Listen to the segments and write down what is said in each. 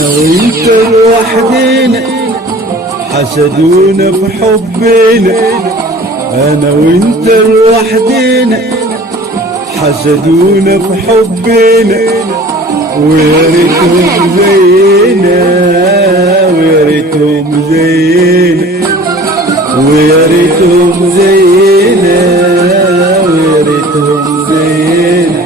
انا وانت لوحدينا حسدونا في حبنا، انا وانت لوحدينا حسدونا في حبنا، ويا ريتهم زينا ويا ريتهم زينا ويا ريتهم زينا ويا ريتهم زينا.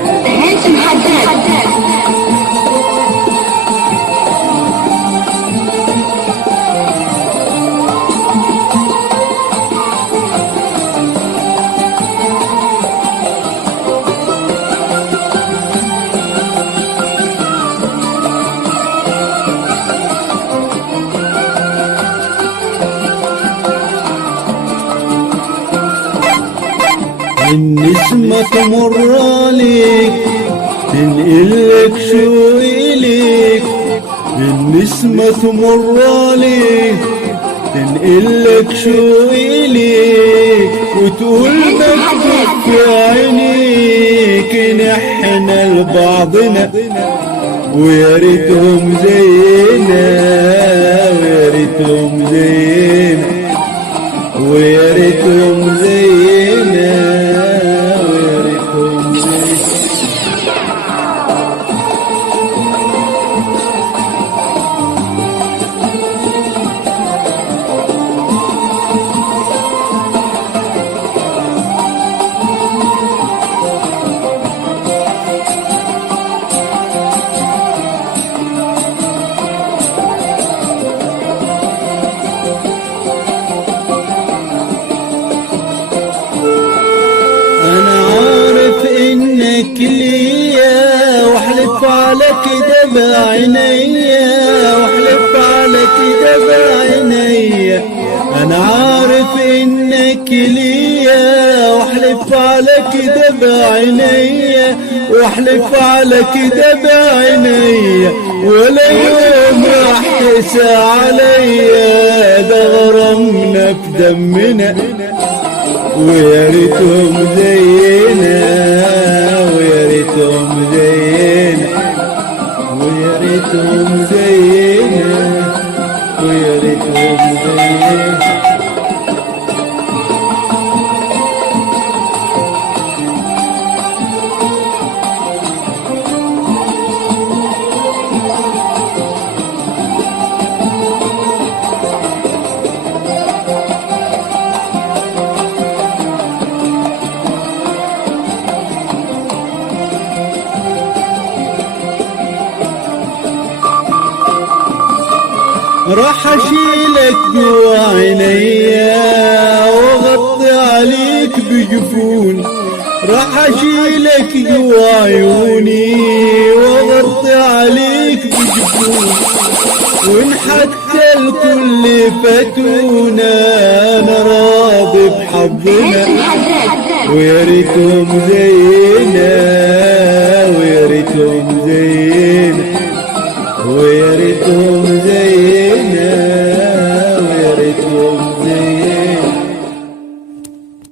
النسمة تمر عليك تنقلك شوقي ليك، النسمة تمر عليك تنقلك شوقي ليك، وتقول مكتوب في عينيك إن احنا لبعضنا، ويا ريتهم زينا ويا ريتهم زينا ويا ريتهم زينا. ليا واحلف على كده بعينيا واحلف على كده بعينيا، انا عارف انك ليا واحلف على كده بعينيا واحلف على كده بعينيا، ولا يوم راح تسعى عليا، ده غرامنا في دمنا، ويا ريتهم زينا ويا ريتهم زينا ويا ريتهم زينا ويا ريتهم زينا. راح اشيلك جوا عينيا واغطي عليك بجفون، راح اشيلك جوا عيوني واغطي عليك بجفون، وان حتى الكل فاتونا انا راضي بحظنا، ويا ريتهم زينا ويا ريتهم زينا ويا ريتهم